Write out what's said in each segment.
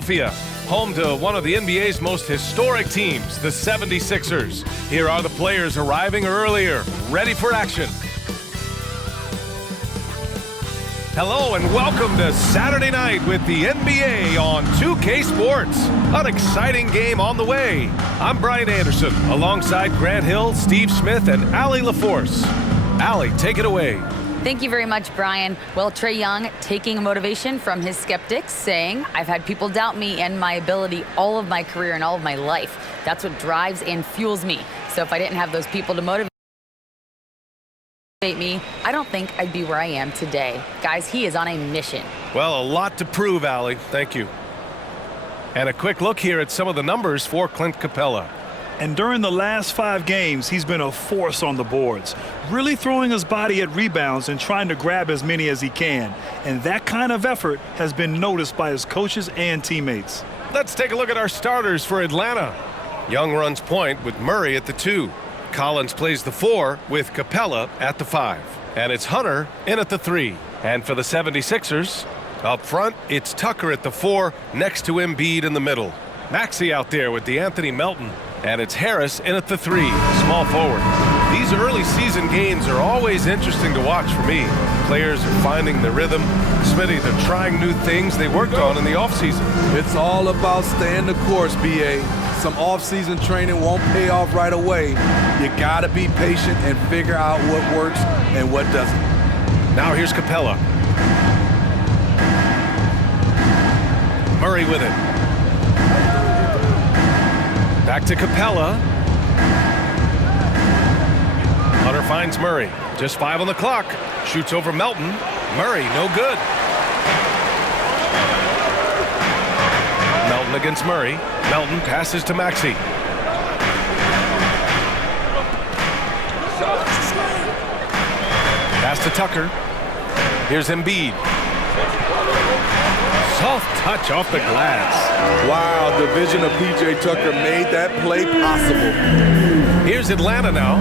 Philadelphia, home to one of the NBA's most historic teams, the 76ers. Here are the players arriving earlier, ready for action. Hello and welcome to Saturday night with the NBA on 2K Sports. An exciting game on the way. I'm Brian Anderson, alongside Grant Hill, Steve Smith, and Allie LaForce. Allie, take it away. Thank you very much, Brian. Well, Trae Young taking motivation from his skeptics, saying, I've had people doubt me and my ability all of my career and all of my life. That's what drives and fuels me. So if I didn't have those people to motivate me, I don't think I'd be where I am today. Guys, he is on a mission. Well, a lot to prove, Allie. Thank you. And a quick look here at some of the numbers for Clint Capella. And during the last 5 games, he's been a force on the boards, really throwing his body at rebounds and trying to grab as many as he can. And that kind of effort has been noticed by his coaches and teammates. Let's take a look at our starters for Atlanta. Young runs point with Murray at the 2. Collins plays the 4 with Capella at the 5. And it's Hunter in at the 3. And for the 76ers, up front, it's Tucker at the 4 next to Embiid in the middle. Maxey out there with DeAnthony Melton. And it's Harris in at the 3, small forward. These early season games are always interesting to watch for me. Players are finding their rhythm. Smitty, they're trying new things they worked on in the offseason. It's all about staying the course, BA. Some off-season training won't pay off right away. You gotta be patient and figure out what works and what doesn't. Now here's Capella. Murray with it. Back to Capella. Hunter finds Murray. Just 5 on the clock. Shoots over Melton. Murray, no good. Melton against Murray. Melton passes to Maxey. Pass to Tucker. Here's Embiid. Soft touch off the glass. Wow, the vision of P.J. Tucker made that play possible. Here's Atlanta now.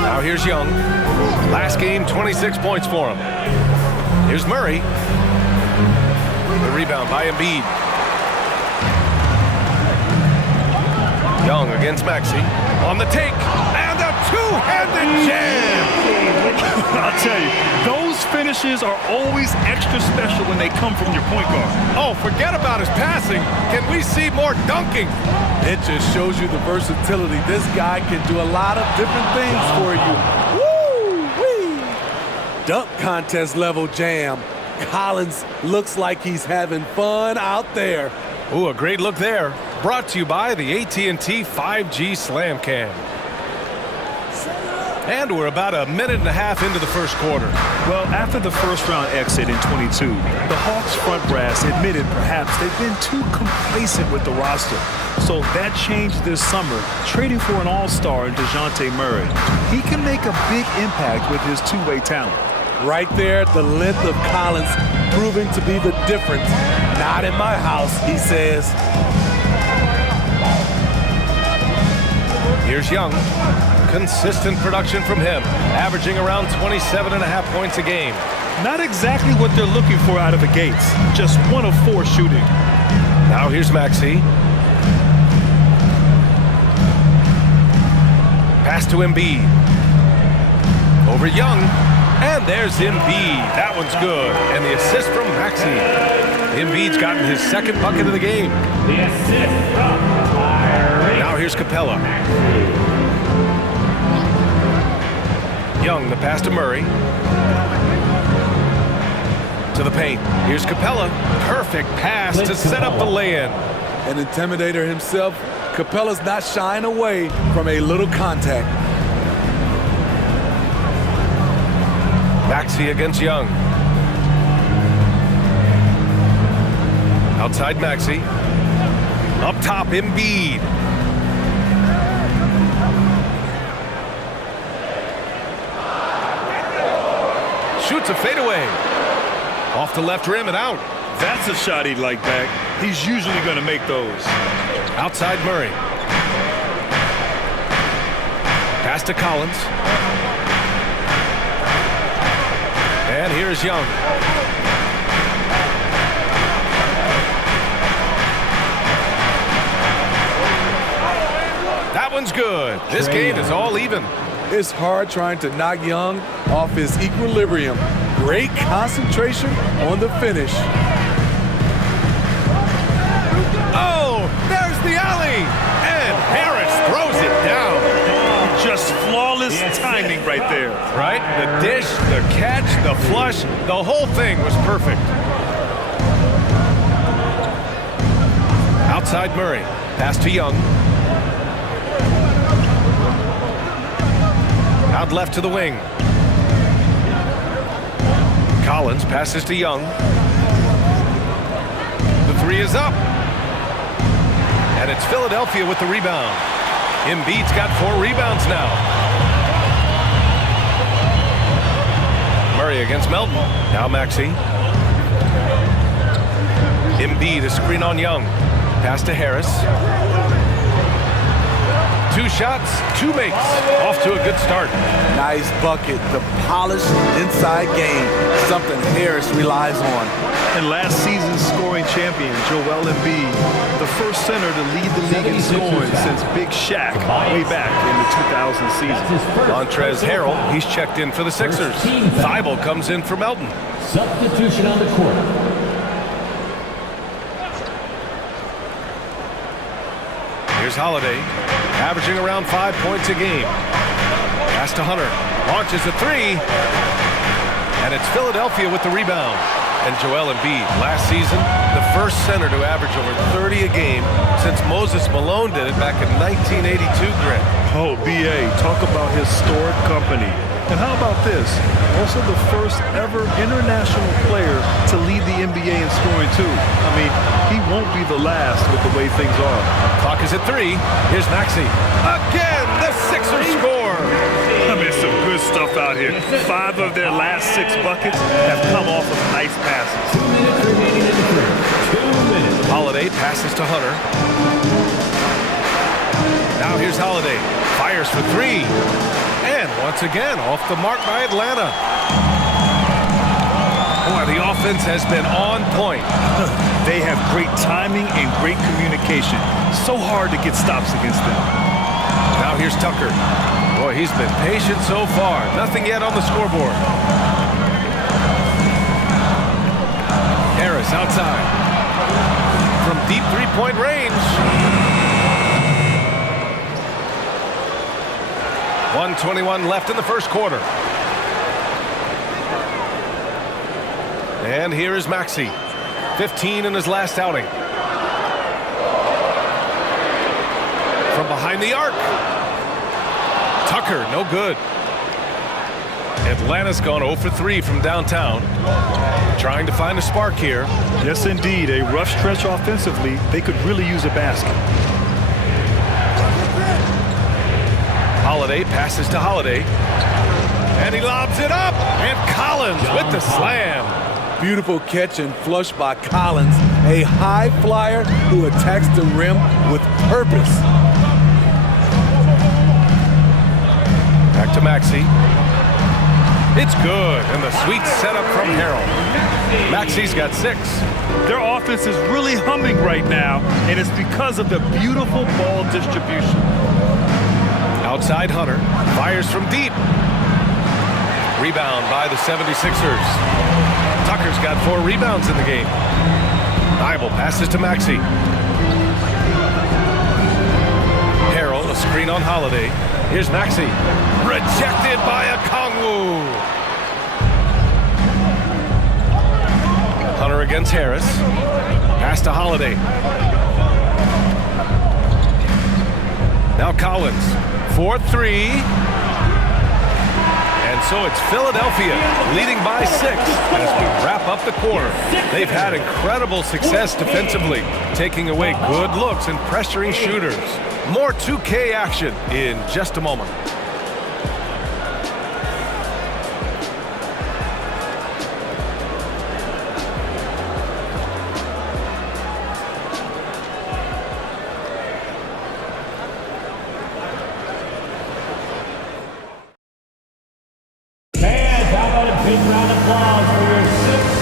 Now here's Young. Last game, 26 points for him. Here's Murray. The rebound by Embiid. Young against Maxey. On the take. And a two-handed jam. I'll tell you, those finishes are always extra special when they come from your point guard. Oh, forget about his passing. Can we see more dunking? It just shows you the versatility. This guy can do a lot of different things for you. Woo-wee! Dunk contest level jam. Collins looks like he's having fun out there. Ooh, a great look there. Brought to you by the AT&T 5G Slam Cam. And we're about a minute and a half into the first quarter. Well, after the first round exit in 22, the Hawks front brass admitted perhaps they've been too complacent with the roster. So that changed this summer, trading for an all-star in DeJounte Murray. He can make a big impact with his two-way talent. Right there, the length of Collins proving to be the difference. Not in my house, he says. Here's Young. Consistent production from him, averaging around 27.5 points a game. Not exactly what they're looking for out of the gates. Just 1 of 4 shooting. Now here's Maxey. Pass to Embiid. Over Young. And there's Embiid. That one's good. And the assist from Maxey. Embiid's gotten his second bucket of the game. The assist from Now here's Capella. Young, the pass to Murray. To the paint. Here's Capella. Perfect pass to set up the lay-in. An intimidator himself, Capella's not shying away from a little contact. Maxey against Young. Outside Maxey. Up top, Embiid. Shoots a fadeaway. Off the left rim and out. That's a shot he'd like back. He's usually going to make those. Outside Murray. Pass to Collins. And here's Young. one's good. This game is all even. It's hard trying to knock Young off his equilibrium. Great concentration on the finish. Oh, there's the alley. And Harris throws it down. Just flawless timing right there. Right? The dish, the catch, the flush, the whole thing was perfect. Outside Murray. Pass to Young. Out left to the wing. Collins passes to Young. The three is up. And it's Philadelphia with the rebound. Embiid's got 4 rebounds now. Murray against Melton. Now Maxey. Embiid, a screen on Young. Pass to Harris. 2 shots, 2 makes. Off to a good start. Nice bucket. The polished inside game. Something Harris relies on. And last season's scoring champion, Joel Embiid, the first center to lead the league in scoring since Big Shaq way back in the 2000 season. Montrezl Harrell, he's checked in for the Sixers. Thibault comes in for Melton. Substitution on the court. Here's Holiday, averaging around 5 points a game. Pass to Hunter, launches a 3, and it's Philadelphia with the rebound. And Joel Embiid, last season, the first center to average over 30 a game since Moses Malone did it back in 1982, Grant. Oh, B.A., talk about historic company. And how about this? Also the first ever international player to lead the NBA in scoring, too. I mean, he won't be the last with the way things are. Clock is at 3. Here's Maxey. Again, the Sixers score. I mean, some good stuff out here. 5 of their last 6 buckets have come off of nice passes. 2 minutes remaining in the third. 2 minutes. Holiday passes to Hunter. Now here's Holiday. Fires for 3. And once again, off the mark by Atlanta. Boy, the offense has been on point. They have great timing and great communication. So hard to get stops against them. Now here's Tucker. Boy, he's been patient so far. Nothing yet on the scoreboard. Harris outside. From deep three-point range. 1:21 left in the first quarter. And here is Maxey. 15 in his last outing. From behind the arc. Tucker, no good. Atlanta's gone 0 for 3 from downtown. Trying to find a spark here. Yes, indeed. A rough stretch offensively. They could really use a basket. Holiday passes to Holiday. And he lobs it up. And Collins with the slam. Beautiful catch and flush by Collins. A high flyer who attacks the rim with purpose. Back to Maxey. It's good. And the sweet setup from Harrell. Maxey's got 6. Their offense is really humming right now, and it's because of the beautiful ball distribution. Outside Hunter. Fires from deep. Rebound by the 76ers. Tucker's got 4 rebounds in the game. Thibault passes to Maxey. Harrell, a screen on Holiday. Here's Maxey. Rejected by Okongwu. Hunter against Harris. Pass to Holiday. Now Collins. 4-3. And so it's Philadelphia leading by 6 as we wrap up the quarter. They've had incredible success defensively, taking away good looks and pressuring shooters. More 2K action in just a moment.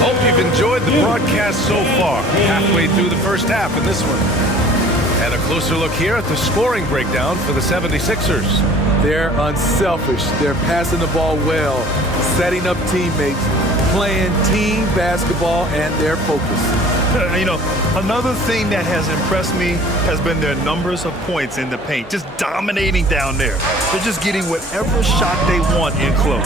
Hope you've enjoyed the broadcast so far. Halfway through the first half in this one. And of Closer look here at the scoring breakdown for the 76ers. They're unselfish. They're passing the ball well, setting up teammates, playing team basketball, and they're focused. You know, another thing that has impressed me has been their numbers of points in the paint, just dominating down there. They're just getting whatever shot they want in close.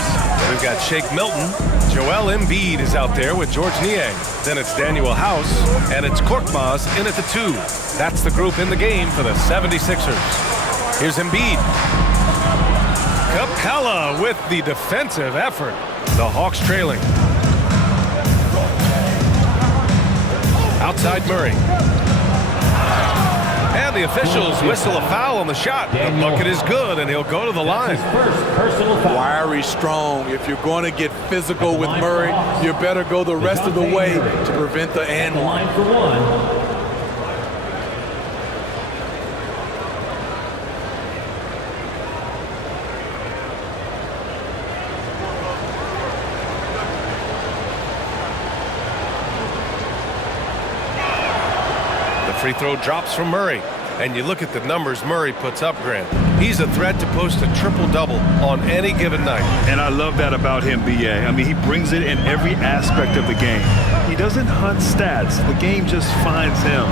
We've got Shake Milton. Joel Embiid is out there with George Niang. Then it's Daniel House, and it's Korkmaz in at the 2. That's the group in the game for the 76ers. Here's Embiid. Capella with the defensive effort. The Hawks trailing. Outside Murray. And the officials whistle a foul on the shot. The bucket is good, and he'll go to the line. Wiry, strong. If you're going to get physical with Murray, you better go the rest of the way to prevent the and one. Line for one. Free throw drops from Murray. And you look at the numbers Murray puts up, Grant. He's a threat to post a triple-double on any given night. And I love that about him, B.A. I mean, he brings it in every aspect of the game. He doesn't hunt stats. The game just finds him.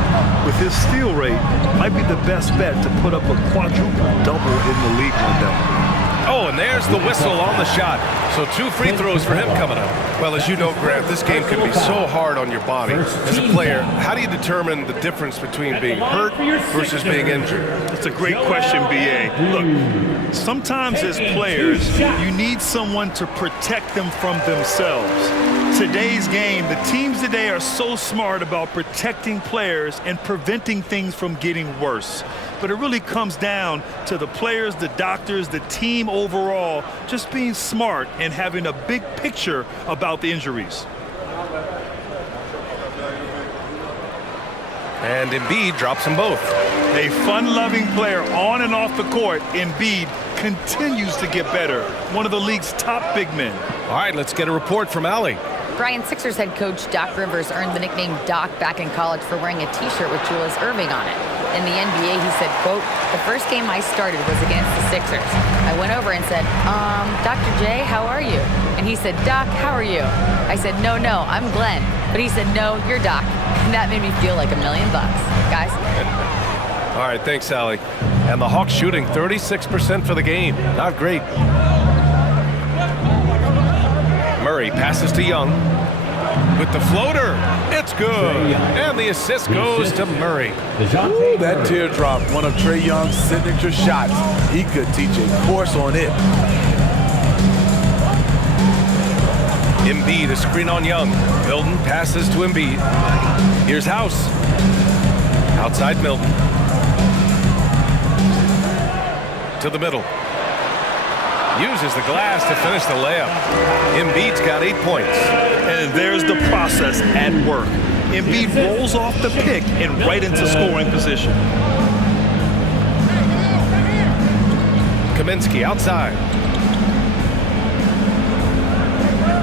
With his steal rate, might be the best bet to put up a quadruple-double in the league one day. Oh, and there's the whistle on the shot. So 2 free throws for him coming up. Well, as you know, Grant, this game can be so hard on your body. As a player, how do you determine the difference between being hurt versus being injured? That's a great question, B.A. Look, sometimes as players, you need someone to protect them from themselves. Today's game, the teams today are so smart about protecting players and preventing things from getting worse. But it really comes down to the players, the doctors, the team overall, just being smart and having a big picture about the injuries. And Embiid drops them both. A fun-loving player on and off the court, Embiid continues to get better. One of the league's top big men. All right, let's get a report from Allie. Brian, Sixers head coach Doc Rivers earned the nickname Doc back in college for wearing a T-shirt with Julius Erving on it. In the NBA, he said, quote, "The first game I started was against the Sixers. I went over and said, Dr. J, how are you?" And he said, "Doc, how are you?" I said, no, I'm Glenn." But he said, "No, you're Doc." And that made me feel like $1 million, guys. All right, thanks, Sally. And the Hawks shooting 36% for the game. Not great. Murray passes to Young. With the floater, it's good. And the assist goes to Murray. Ooh, that teardrop, one of Trae Young's signature shots. He could teach a course on it. Embiid, a screen on Young. Milton passes to Embiid. Here's House. Outside Milton. To the middle. Uses the glass to finish the layup. Embiid's got 8 points. And there's the process at work. Embiid rolls off the pick and right into scoring position. Kaminsky outside.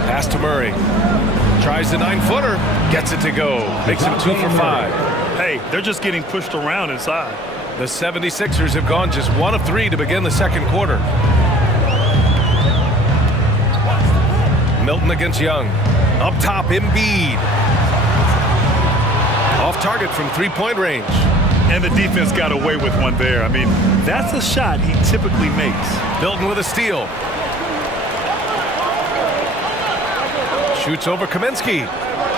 Pass to Murray. Tries the 9-footer. Gets it to go. Makes him 2 for 5. Hey, they're just getting pushed around inside. The 76ers have gone just 1 of 3 to begin the second quarter. Milton against Young. Up top, Embiid. Off target from 3-point range. And the defense got away with one there. I mean, that's a shot he typically makes. Milton with a steal. Shoots over Kaminsky.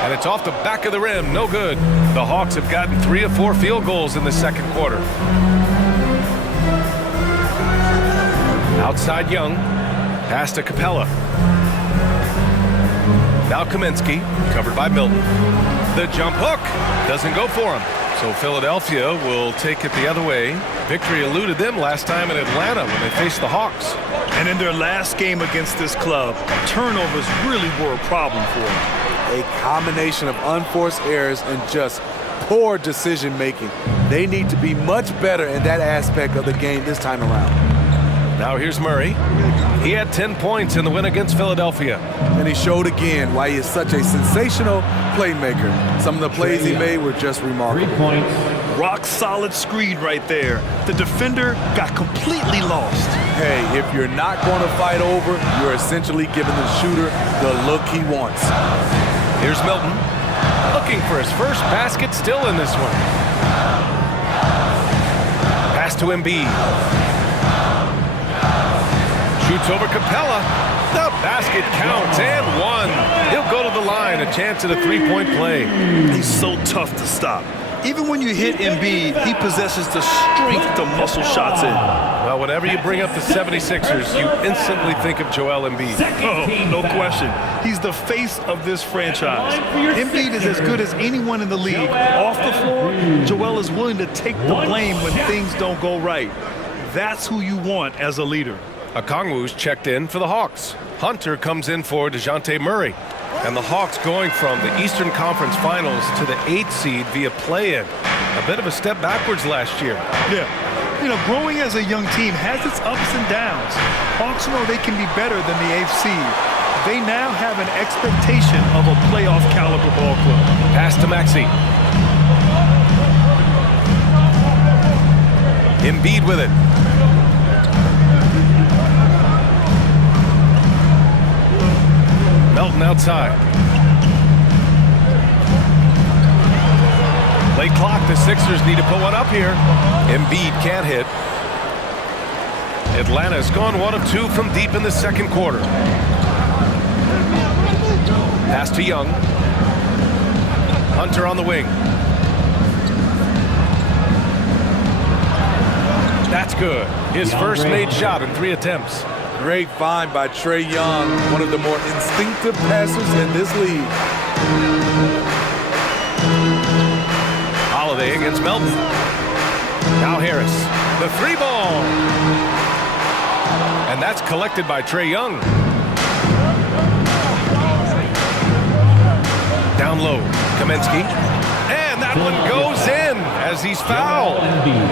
And it's off the back of the rim. No good. The Hawks have gotten 3 of 4 field goals in the second quarter. Outside Young. Pass to Capella. Now Kaminsky, covered by Milton. The jump hook doesn't go for him. So Philadelphia will take it the other way. Victory eluded them last time in Atlanta when they faced the Hawks. And in their last game against this club, turnovers really were a problem for them. A combination of unforced errors and just poor decision making. They need to be much better in that aspect of the game this time around. Now here's Murray. He had 10 points in the win against Philadelphia. And he showed again why he is such a sensational playmaker. Some of the plays he made were just remarkable. 3 points. Rock solid screen right there. The defender got completely lost. Hey, if you're not going to fight over, you're essentially giving the shooter the look he wants. Here's Milton, looking for his first basket, still in this one. Pass to Embiid. Shoots over Capella. The basket counts and one. He'll go to the line, a chance at a three-point play. He's so tough to stop. Even when you hit Embiid, he possesses the strength to muscle shots in. Well, whenever you bring up the 76ers, you instantly think of Joel Embiid. Oh, no question. He's the face of this franchise. Embiid is as good as anyone in the league. Off the floor, Joel is willing to take the blame when things don't go right. That's who you want as a leader. Katangos checked in for the Hawks. Hunter comes in for DeJounte Murray. And the Hawks going from the Eastern Conference Finals to the 8th seed via play-in. A bit of a step backwards last year. Yeah. You know, growing as a young team has its ups and downs. Hawks know they can be better than the 8th seed. They now have an expectation of a playoff caliber ball club. Pass to Maxey. Embiid with it. Melton outside. Late clock, the Sixers need to put one up here. Embiid can't hit. Atlanta's gone 1 of 2 from deep in the second quarter. Pass to Young. Hunter on the wing. That's good. His first made shot in 3 attempts. Great find by Trae Young, one of the more instinctive passers in this league. Holiday against Melton. Now Harris, the 3-ball. And that's collected by Trae Young. Down low, Kaminsky. And that one goes in as he's fouled.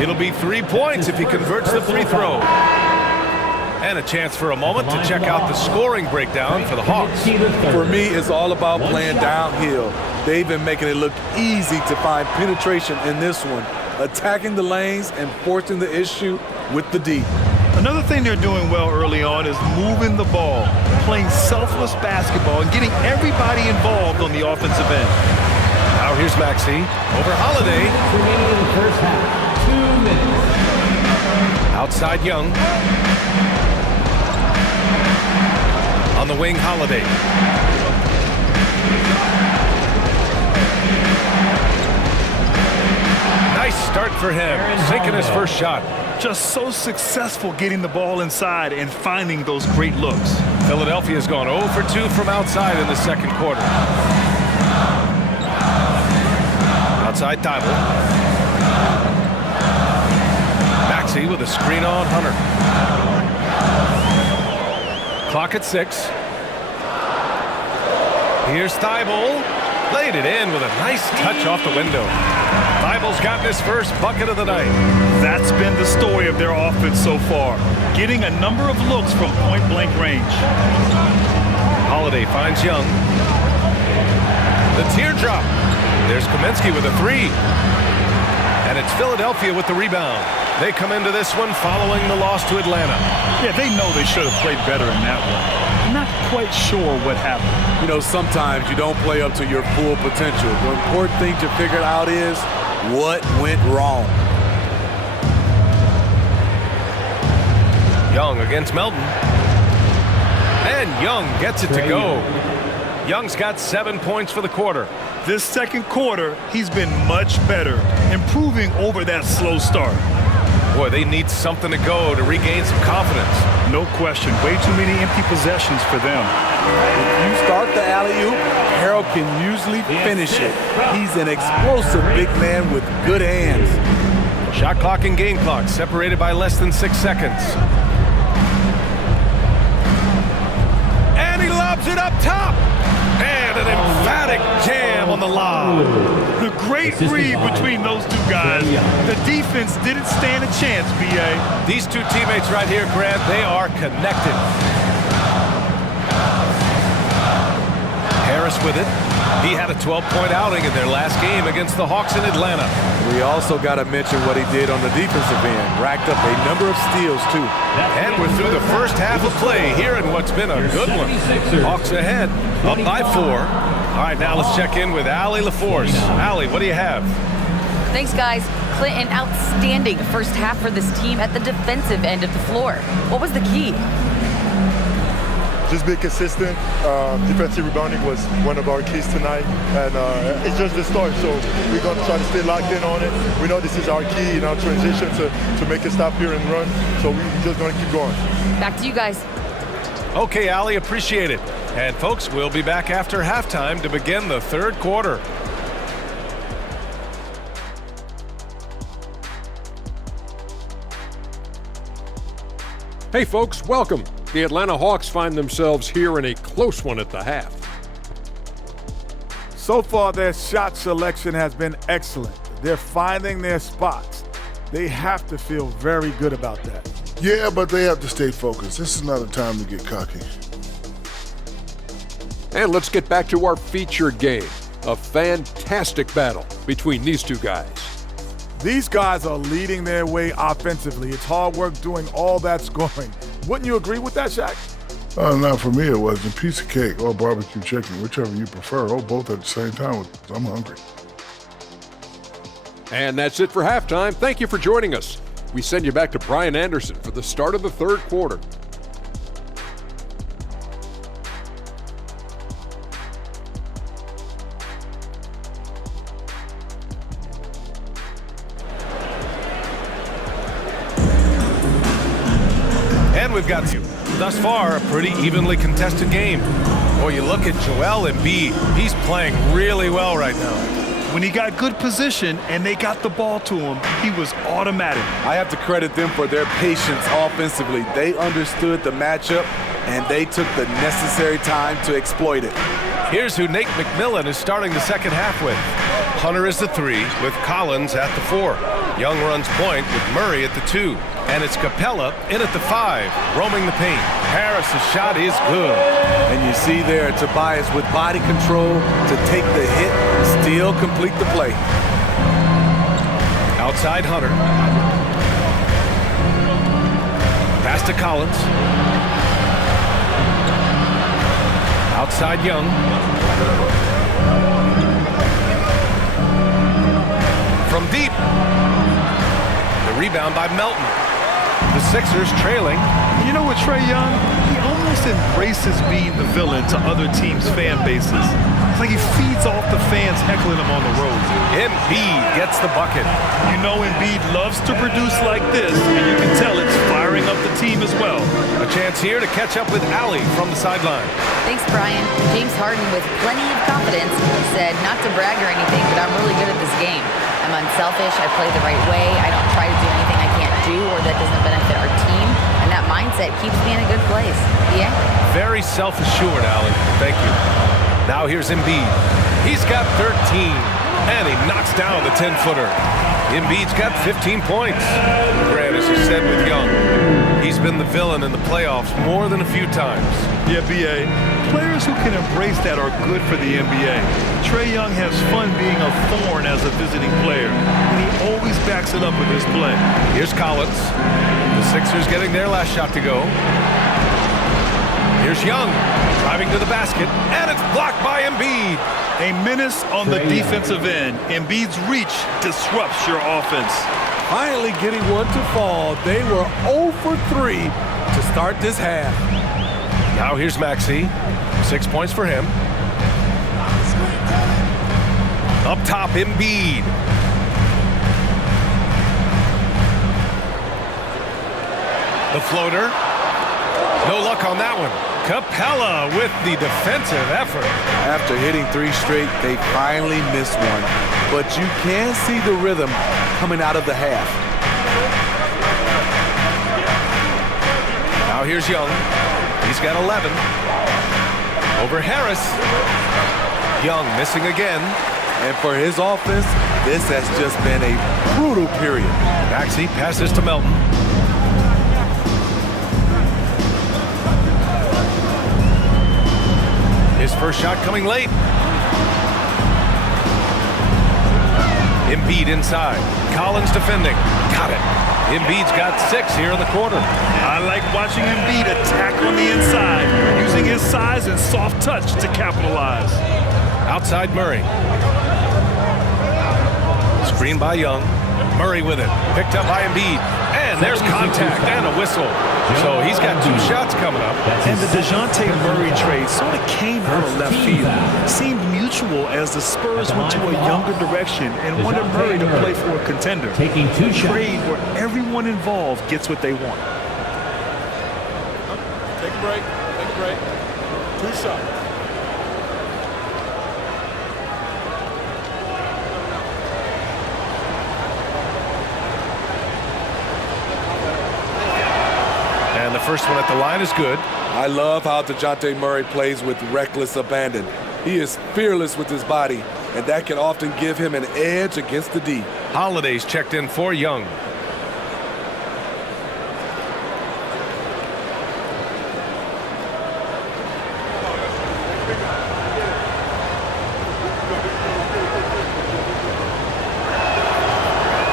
It'll be 3 points if he converts the free throw. And a chance for a moment to check out the scoring breakdown for the Hawks. For me, it's all about playing downhill. They've been making it look easy to find penetration in this one, attacking the lanes and forcing the issue with the D. Another thing they're doing well early on is moving the ball, playing selfless basketball, and getting everybody involved on the offensive end. Now here's Maxey over Holiday. Remaining in the first half. 2 minutes. Outside Young. On the wing, Holiday. Nice start for him, sinking his first shot. Just so successful getting the ball inside and finding those great looks. Philadelphia's gone 0 for 2 from outside in the second quarter. Outside Thibault. Maxey with a screen on Hunter. Clock at 6. Here's Thibault. Laid it in with a nice touch off the window. Thibault's gotten his first bucket of the night. That's been the story of their offense so far, getting a number of looks from point-blank range. Holiday finds Young. The teardrop. There's Kaminsky with a 3. And it's Philadelphia with the rebound. They come into this one following the loss to Atlanta. Yeah, they know they should have played better in that one. Not quite sure what happened. You know, sometimes you don't play up to your full potential. The important thing to figure out is what went wrong. Young against Melton. And Young gets it to go. Young's got 7 points for the quarter. This second quarter, he's been much better, improving over that slow start. Boy, they need something to go to regain some confidence. No question. Way too many empty possessions for them. If you start the alley-oop, Harold can usually finish it. He's an explosive big man with good hands. Shot clock and game clock separated by less than 6 seconds. And he lobs it up top. And an emphatic jam on the lob. The great read between those two guys. The defense didn't stand a chance, B.A. These two teammates right here, Grant, they are connected. Harris with it. He had a 12-point outing in their last game against the Hawks in Atlanta. We also got to mention what he did on the defensive end. Racked up a number of steals, too. And we're through the first half of play here in what's been a good one. Hawks ahead, up by 4. All right, now let's check in with Allie LaForce. Allie, what do you have? Thanks, guys. Clint, an outstanding first half for this team at the defensive end of the floor. What was the key? Just being consistent. Defensive rebounding was one of our keys tonight, and it's just the start. So we're going to try to stay locked in on it. We know this is our key in our transition to make it stop here and run. So we're just going to keep going. Back to you guys. Okay, Allie, appreciate it. And folks, we'll be back after halftime to begin the third quarter. Hey folks, welcome. The Atlanta Hawks find themselves here in a close one at the half. So far, their shot selection has been excellent. They're finding their spots. They have to feel very good about that. Yeah, but they have to stay focused. This is not a time to get cocky. And let's get back to our featured game. A fantastic battle between these two guys. These guys are leading their way offensively. It's hard work doing all that scoring. Wouldn't you agree with that, Shaq? Not for me, it was a piece of cake or barbecue chicken, whichever you prefer, or both at the same time. I'm hungry. And that's it for halftime. Thank you for joining us. We send you back to Brian Anderson for the start of the third quarter. And we've got you. Thus far, a pretty evenly contested game. Boy, you look at Joel Embiid. He's playing really well right now. When he got good position and they got the ball to him, he was automatic. I have to credit them for their patience offensively. They understood the matchup, and they took the necessary time to exploit it. Here's who Nate McMillan is starting the second half with. Hunter is the 3, with Collins at the 4. Young runs point with Murray at the 2. And it's Capella in at the 5, roaming the paint. Harris's shot is good. And you see there Tobias with body control to take the hit, still complete the play. Outside Hunter. Pass to Collins. Outside Young. From deep. The rebound by Melton. The Sixers trailing. You know what, Trae Young? He almost embraces being the villain to other teams' fan bases. It's like he feeds off the fans heckling him on the road. Embiid gets the bucket. You know Embiid loves to produce like this, and you can tell it's firing up the team as well. A chance here to catch up with Allie from the sideline. Thanks, Brian. James Harden, with plenty of confidence, said not to brag or anything, but I'm really good at this game. I'm unselfish, I play the right way, I don't try to do anything I can't do or that doesn't benefit our team, and that mindset keeps me in a good place. Yeah? Very self-assured, Allie. Thank you. Now here's Embiid. He's got 13, and he knocks down the 10-footer. Embiid's got 15 points. Grant, as you said with Young, he's been the villain in the playoffs more than a few times. Yeah, B.A. Players who can embrace that are good for the NBA. Trae Young has fun being a thorn as a visiting player, and he always backs it up with his play. Here's Collins. The Sixers getting their last shot to go. Here's Young, driving to the basket, and it's blocked by Embiid. A menace on the defensive end. Embiid's reach disrupts your offense. Finally getting one to fall. They were 0 for 3 to start this half. Now here's Maxey. 6 points for him. Up top, Embiid. The floater. No luck on that one. Capella with the defensive effort. After hitting 3 straight, they finally missed one. But you can see the rhythm coming out of the half. Now here's Young. He's got 11. Over Harris. Young missing again. And for his offense, this has just been a brutal period. Maxey passes to Melton. His first shot coming late. Embiid inside. Collins defending. Got it. Embiid's got 6 here in the quarter. I like watching Embiid attack on the inside, using his size and soft touch to capitalize. Outside Murray. Screen by Young. Murray with it. Picked up by Embiid. And there's contact and a whistle. So he's got 2 shots coming up. And the DeJounte Murray trade sort of came out of left field. Seemed mutual as the Spurs went to a younger direction and wanted Murray to play for a contender. Taking 2 shots. Trade where everyone involved gets what they want. Take a break. Take a break. 2 shots. And the first one at the line is good. I love how DeJounte Murray plays with reckless abandon. He is fearless with his body, and that can often give him an edge against the D. Holiday's checked in for Young.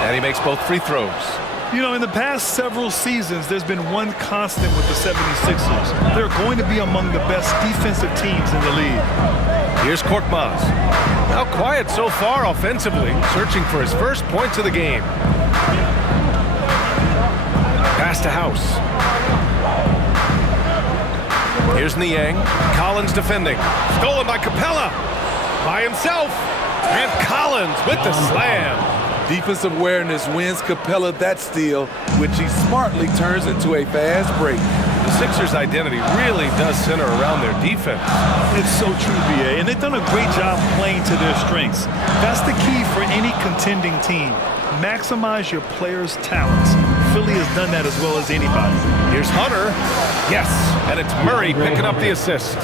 And he makes both free throws. You know, in the past several seasons, there's been one constant with the 76ers. They're going to be among the best defensive teams in the league. Here's Korkmaz. Now quiet so far offensively, searching for his first points of the game. Pass to House. Here's Niang. Collins defending. Stolen by Capella. By himself. And Collins with the slam. Defensive awareness wins Capella that steal, which he smartly turns into a fast break. The Sixers' identity really does center around their defense. It's so true, BA, and they've done a great job playing to their strengths. That's the key for any contending team. Maximize your players' talents. Philly has done that as well as anybody. Here's Hunter. Yes, and it's Murray picking up the assist.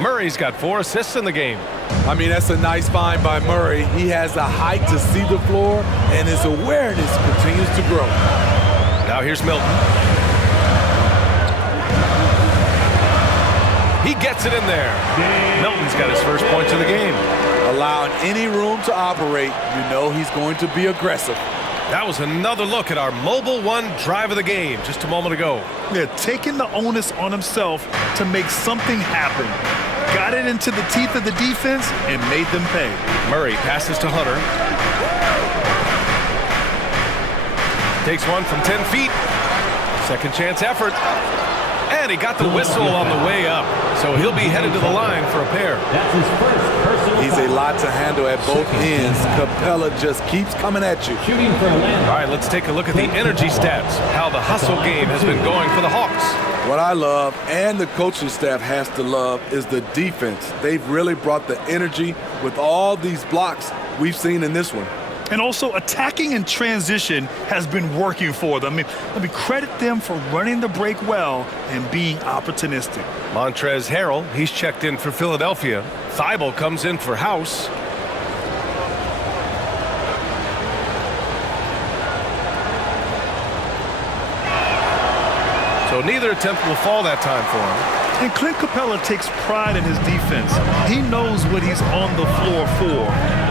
Murray's got 4 assists in the game. I mean, that's a nice find by Murray. He has the height to see the floor, and his awareness continues to grow. Now here's Milton. He gets it in there. Milton's got his first points of the game. Allowing any room to operate, you know he's going to be aggressive. That was another look at our Mobile One drive of the game just a moment ago. They're taking the onus on himself to make something happen. Got it into the teeth of the defense and made them pay. Murray passes to Hunter. Takes one from 10 feet. Second chance effort. And he got the whistle on the way up. So he'll be headed to the line for a pair. That's his first personal He's a lot to handle at both ends. Capella just keeps coming at you. shooting for Atlanta. All right, let's take a look at the energy stats. How the hustle game has been going for the Hawks. What I love, and the coaching staff has to love, is the defense. They've really brought the energy with all these blocks we've seen in this one. And also, attacking in transition has been working for them. Let me credit them for running the break well and being opportunistic. Montrezl Harrell, he's checked in for Philadelphia. Thibault comes in for House. So neither attempt will fall that time for him. And Clint Capella takes pride in his defense. He knows what he's on the floor for.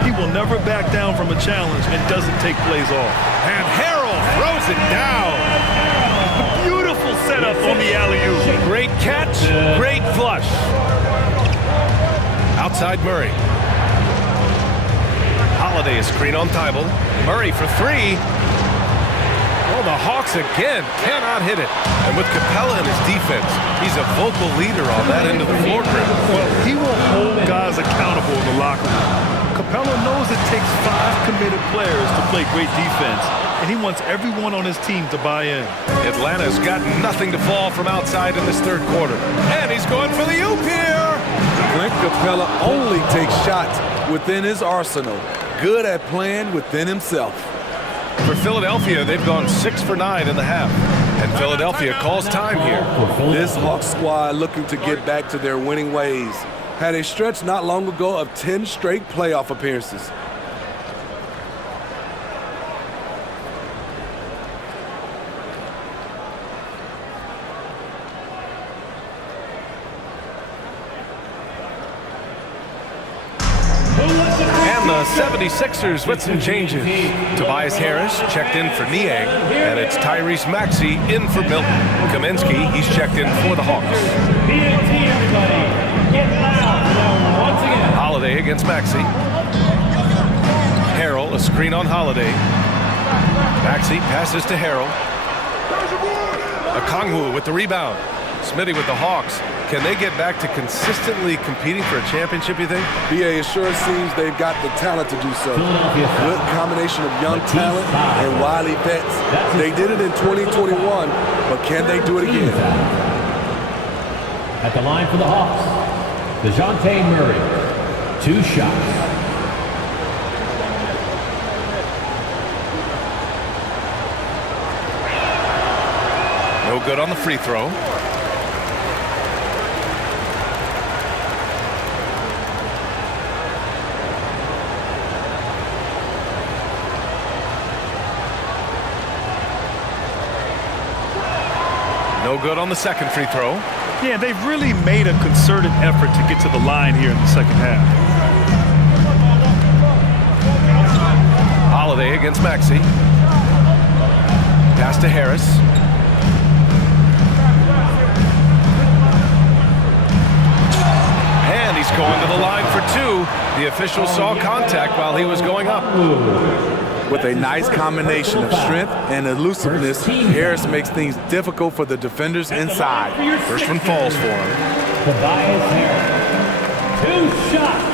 He will never back down from a challenge and doesn't take plays off. And Harrell throws it down. Beautiful setup on the alley-oop. Great catch, great flush. Outside Murray. Holiday is screen on Thibault. Murray for 3. Oh, the Hawks again cannot hit it. And with Capella in his defense, he's a vocal leader on that end of the floor. Well, he will hold guys accountable in the locker room. Capella knows it takes 5 committed players to play great defense, and he wants everyone on his team to buy in. Atlanta's got nothing to fall from outside in this third quarter. And he's going for the oop here. Clint Capella only takes shots within his arsenal. Good at playing within himself. For Philadelphia, they've gone 6 for 9 in the half. And Philadelphia calls time here. This Hawks squad looking to get back to their winning ways. Had a stretch not long ago of 10 straight playoff appearances. The 76ers with some changes. Tobias Harris checked in for Niang, and it's Tyrese Maxey in for Milton. Kaminsky, he's checked in for the Hawks. Holiday against Maxey. Harrell, a screen on Holiday. Maxey passes to Harrell. Okongwu with the rebound. Smitty with the Hawks. Can they get back to consistently competing for a championship, you think? BA, it sure seems they've got the talent to do so. Good combination of young talent and wily vets. They did it in 2021, but can they do it again? At the line for the Hawks, DeJounte Murray. 2 shots. No good on the free throw. No good on the second free throw. Yeah, they've really made a concerted effort to get to the line here in the second half. Holiday against Maxey. Pass to Harris. And he's going to the line for 2. The official saw contact while he was going up. With a nice combination of strength and elusiveness, Harris makes things difficult for the defenders inside. First one falls for him. Tobias Harris. 2 shots.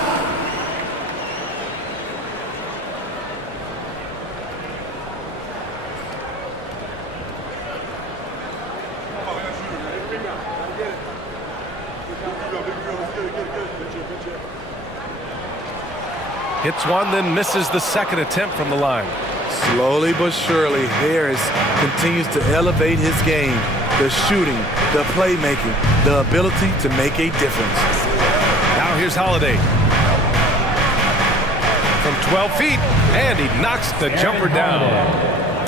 Hits one, then misses the second attempt from the line. Slowly but surely, Harris continues to elevate his game. The shooting, the playmaking, the ability to make a difference. Now here's Holiday. From 12 feet, and he knocks the jumper down.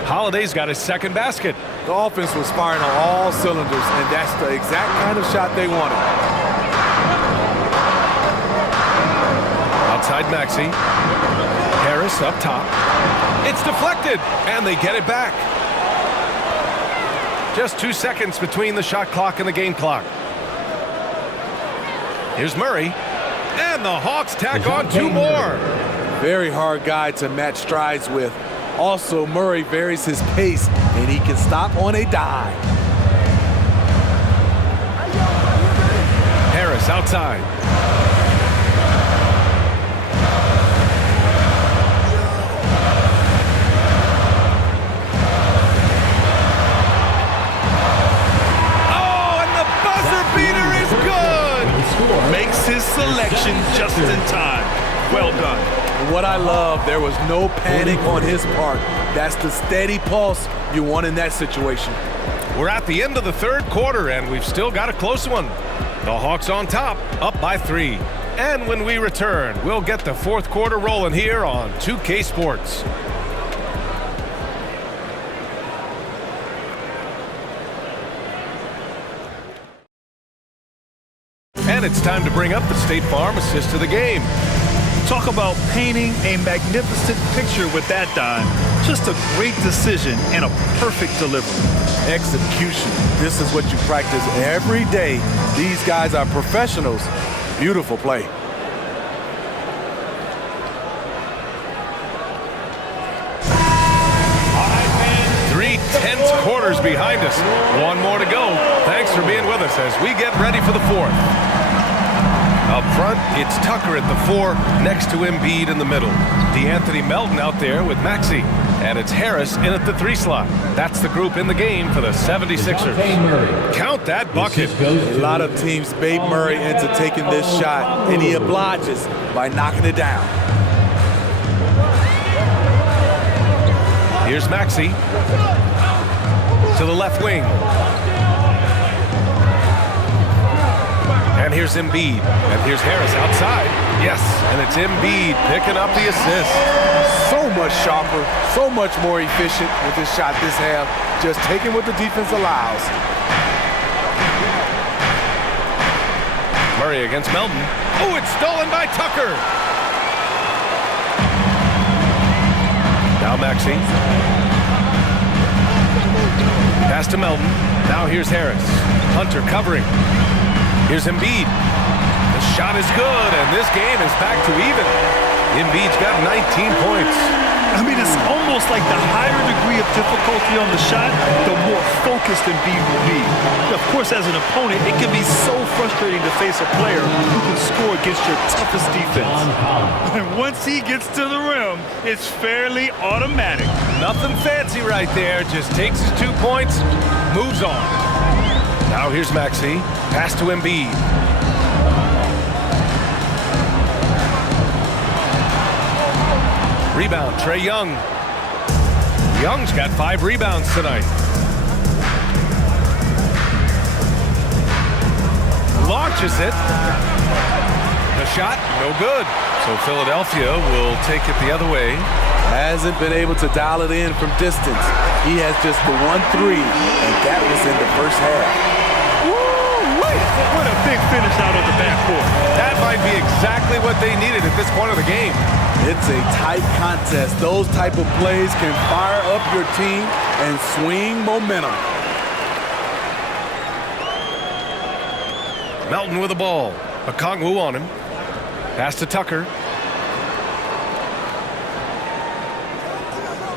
Holiday's got his second basket. The offense was firing on all cylinders, and that's the exact kind of shot they wanted. Outside Maxey. Harris up top. It's deflected, and they get it back. Just 2 seconds between the shot clock and the game clock. Here's Murray, and the Hawks tack on 2 more. Very hard guy to match strides with. Also, Murray varies his pace, and he can stop on a dime. Harris outside. Makes his selection just in time. Well done. What I love, there was no panic on his part. That's the steady pulse you want in that situation. We're at the end of the third quarter, and we've still got a close one. The Hawks on top, up by 3. And when we return, we'll get the fourth quarter rolling here on 2K Sports. And it's time to bring up the State Farm assist to the game. Talk about painting a magnificent picture with that dime. Just a great decision and a perfect delivery. Execution. This is what you practice every day. These guys are professionals. Beautiful play. Three tense quarters behind us. One more to go. Thanks for being with us as we get ready for the fourth. Up front, it's Tucker at the 4, next to Embiid in the middle. DeAnthony Melton out there with Maxey. And it's Harris in at the 3 slot. That's the group in the game for the 76ers. Count that bucket. A lot of teams bait Murray into taking this shot, and he obliges by knocking it down. Here's Maxey to the left wing. And here's Embiid. And here's Harris outside. Yes, and it's Embiid picking up the assist. So much sharper, so much more efficient with his shot this half. Just taking what the defense allows. Murray against Melton. Oh, it's stolen by Tucker. Now Maxey. Pass to Melton. Now here's Harris. Hunter covering. Here's Embiid. The shot is good, and this game is back to even. Embiid's got 19 points. I mean, it's almost like the higher degree of difficulty on the shot, the more focused Embiid will be. Of course, as an opponent, it can be so frustrating to face a player who can score against your toughest defense. And once he gets to the rim, it's fairly automatic. Nothing fancy right there. Just takes his 2 points, moves on. Now here's Maxey. Pass to Embiid. Rebound, Trae Young. Young's got 5 rebounds tonight. Launches it. The shot, no good. So Philadelphia will take it the other way. Hasn't been able to dial it in from distance. He has just the 1-3, and that was in the first half. What a big finish out of the backcourt. That might be exactly what they needed at this point of the game. It's a tight contest. Those type of plays can fire up your team and swing momentum. Melton with the ball. Okongwu on him. Pass to Tucker.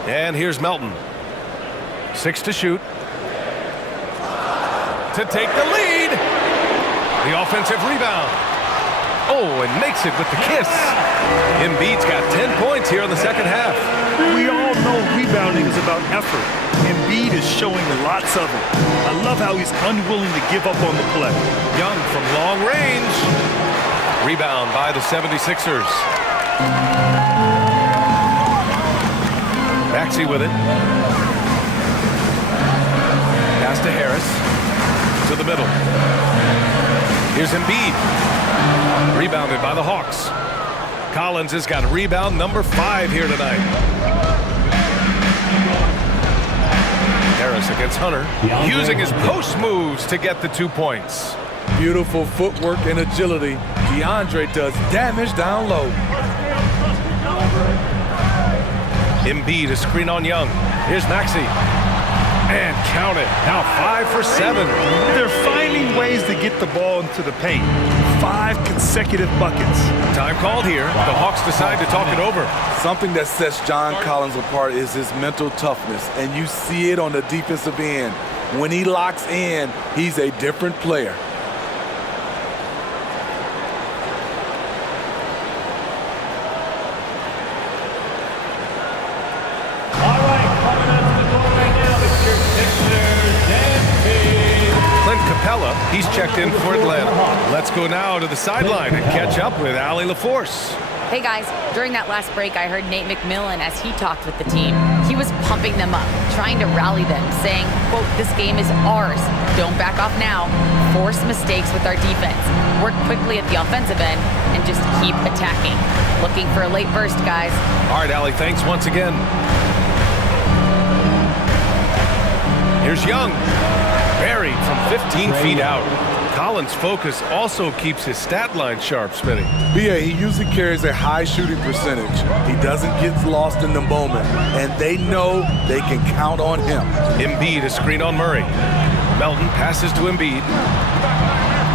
And here's Melton. 6 to shoot. To take the lead. The offensive rebound. Oh, and makes it with the kiss. Embiid's got 10 points here in the second half. We all know rebounding is about effort. Embiid is showing lots of it. I love how he's unwilling to give up on the play. Young from long range. Rebound by the 76ers. Maxey with it. Pass to Harris. To the middle. Here's Embiid. Rebounded by the Hawks. Collins has got rebound number 5 here tonight. Harris against Hunter. Using his post moves to get the 2 points. Beautiful footwork and agility. DeAndre does damage down low. Embiid a screen on Young. Here's Maxey. And count it. Now 5 for 7. They're finding ways to get the ball into the paint. 5 consecutive buckets. Time called here. The Hawks decide to talk it over. Something that sets John Collins apart is his mental toughness, and you see it on the defensive end. When he locks in, he's a different player. He's checked in for Atlanta. Let's go now to the sideline and catch up with Allie LaForce. Hey guys, during that last break, I heard Nate McMillan as he talked with the team. He was pumping them up, trying to rally them, saying, quote, "This game is ours. Don't back off now. Force mistakes with our defense. Work quickly at the offensive end and just keep attacking." Looking for a late burst, guys. All right, Allie, thanks once again. Here's Young. Buried from 15 feet out. Collins' focus also keeps his stat line sharp, Smitty. Yeah, he usually carries a high shooting percentage. He doesn't get lost in the moment, and they know they can count on him. Embiid a screen on Murray. Melton passes to Embiid.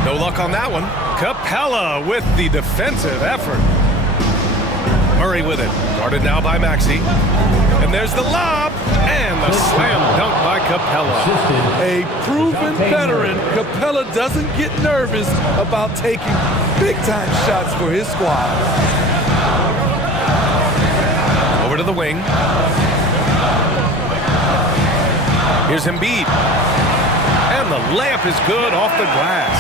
No luck on that one. Capella with the defensive effort. Murray with it. Guarded now by Maxey. And there's the lob. And the slam dunk by Capella. A proven veteran, Capella doesn't get nervous about taking big-time shots for his squad. Over to the wing. Here's Embiid. And the layup is good off the glass.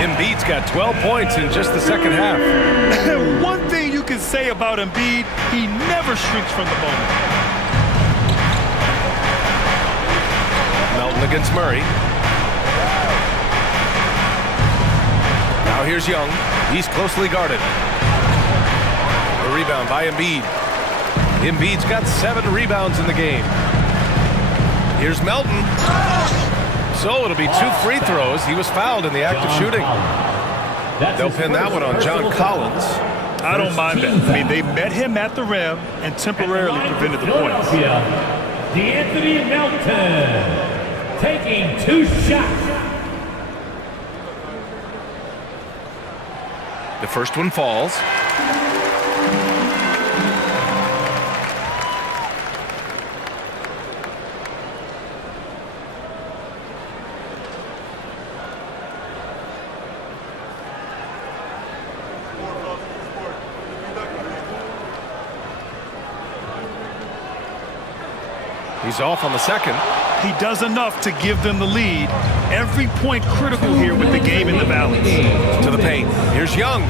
Embiid's got 12 points in just the second half. One thing you can say about Embiid, he never shrinks from the moment. Melton against Murray. Now here's Young. He's closely guarded. The rebound by Embiid. Embiid's got 7 rebounds in the game. Here's Melton. So it'll be 2 free throws. He was fouled in the act of shooting. They'll pin that one on John Collins. I don't mind that. I mean, they met him at the rim and temporarily prevented the points. D'Anthony Melton taking 2 shots. The first one falls. He's off on the second. He does enough to give them the lead. Every point critical here with the game in the balance. To the paint. Here's Young.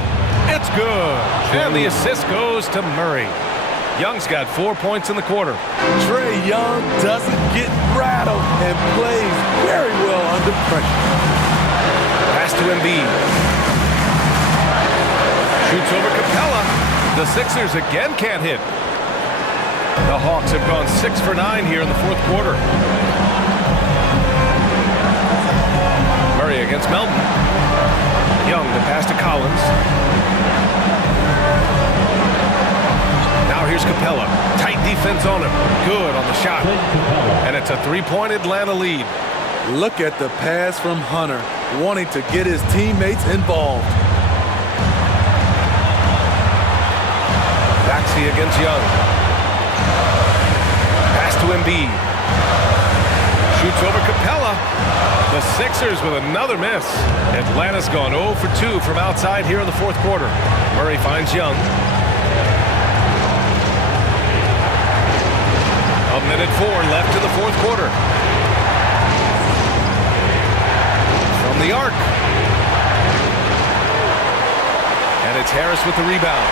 It's good. And the assist goes to Murray. Young's got 4 points in the quarter. Trae Young doesn't get rattled and plays very well under pressure. Pass to Embiid. Shoots over Capella. The Sixers again can't hit. The Hawks have gone 6 for 9 here in the fourth quarter. Murray against Melton. Young to pass to Collins. Now here's Capella. Tight defense on him. Good on the shot. And it's a 3-point Atlanta lead. Look at the pass from Hunter, wanting to get his teammates involved. Baxi against Young. Pass to Embiid. Shoots over Capella. The Sixers with another miss. Atlanta's gone 0 for 2 from outside here in the fourth quarter. Murray finds Young. A minute 4 left in the fourth quarter. From the arc. And it's Harris with the rebound.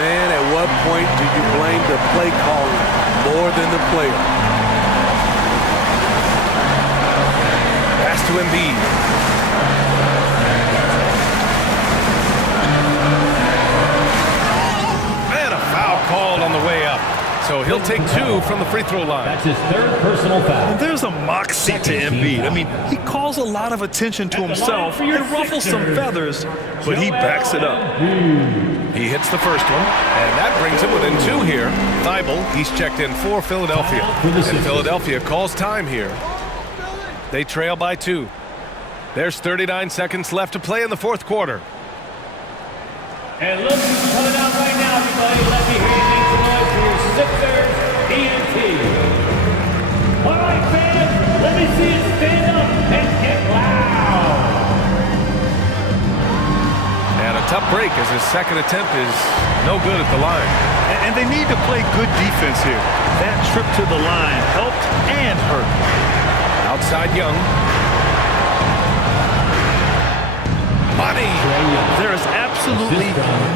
Man, at what point do you blame the play calling more than the player? Pass to Embiid. And a foul called on the way up. So he'll take 2 from the free throw line. That's his 3rd personal foul. And there's a moxie to Embiid. I mean, he calls a lot of attention to himself and ruffles some feathers, but he backs it up. He hits the first one, and that brings him within 2 here. Thibault, he's checked in for Philadelphia. And Philadelphia calls time here. They trail by 2. There's 39 seconds left to play in the fourth quarter. And look who's coming out right now, everybody. Let me hear you make some noise for your Sixers DNT. All right, fans, let me see you stand up and get loud. And a tough break as his second attempt is no good at the line. And they need to play good defense here. That trip to the line helped and hurt. Outside Young. Money. There is absolutely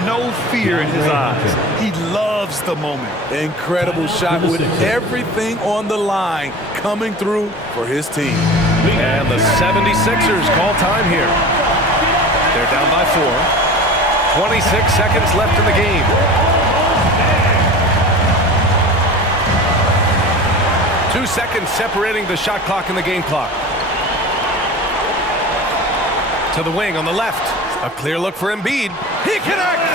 no fear in his eyes. He loves the moment. Incredible shot with everything on the line coming through for his team. And the 76ers call time here. They're down by 4. 26 seconds left in the game. Two seconds separating the shot clock and the game clock. To the wing on the left. A clear look for Embiid. He connects!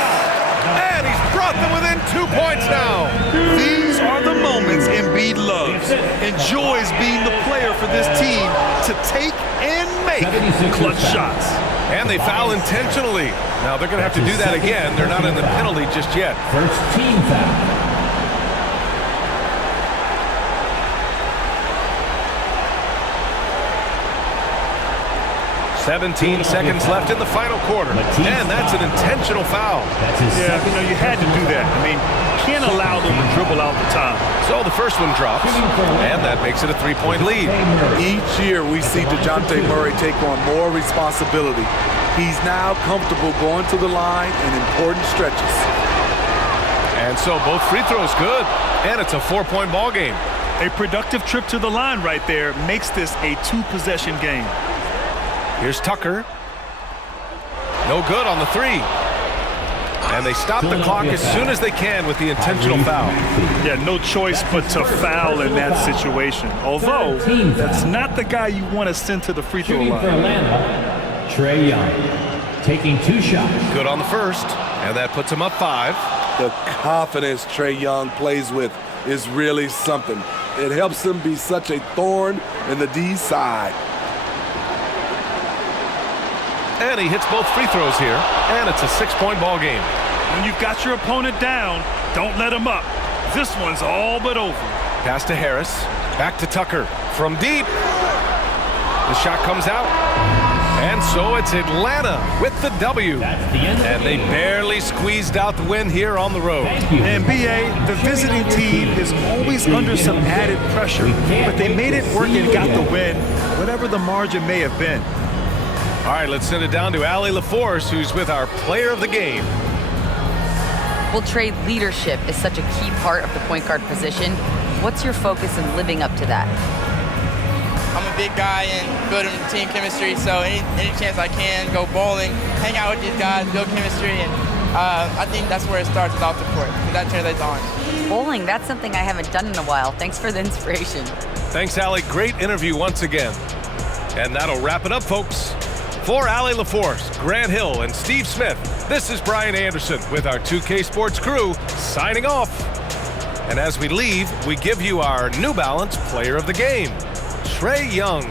And he's brought them within 2 points now. These are the moments Embiid loves. Enjoys being the player for this team to take and make clutch shots. And they foul intentionally. Now they're going to have to do that again. They're not in the penalty just yet. First team foul. 17 seconds left in the final quarter. And that's an intentional foul. Yeah, you had to do that. I mean, can't allow them to dribble out the time. So the first one drops, and that makes it a 3-point lead. Each year we see DeJounte Murray take on more responsibility. He's now comfortable going to the line in important stretches. And so both free throws good, and it's a 4-point ball game. A productive trip to the line right there makes this a 2-possession game. Here's Tucker. No good on the 3. And they stop the clock as soon as they can with the intentional foul. Yeah, no choice but to foul in that situation. Although, that's not the guy you want to send to the free throw line. For Atlanta, Trae Young taking 2 shots. Good on the first. And that puts him up 5. The confidence Trae Young plays with is really something. It helps him be such a thorn in the D side. And he hits both free throws here, and it's a 6-point ball game. When you've got your opponent down, don't let him up. This one's all but over. Pass to Harris, back to Tucker from deep. The shot comes out, and so it's Atlanta with the W. That's the end of the And they game. barely squeezed out the win here on the road. Thank you. And BA, the visiting team is always under some added pressure, but they made it work and got the win, whatever the margin may have been. All right, let's send it down to Allie LaForce, who's with our player of the game. Well, Trey, leadership is such a key part of the point guard position. What's your focus in living up to that? I'm a big guy and building team chemistry, so any chance I can, go bowling, hang out with these guys, build chemistry, and I think that's where it starts off the court, because that translates on. Bowling, that's something I haven't done in a while. Thanks for the inspiration. Thanks, Allie. Great interview once again. And that'll wrap it up, folks. For Allie LaForce, Grant Hill, and Steve Smith, this is Brian Anderson with our 2K Sports crew signing off. And as we leave, we give you our New Balance Player of the Game, Trae Young.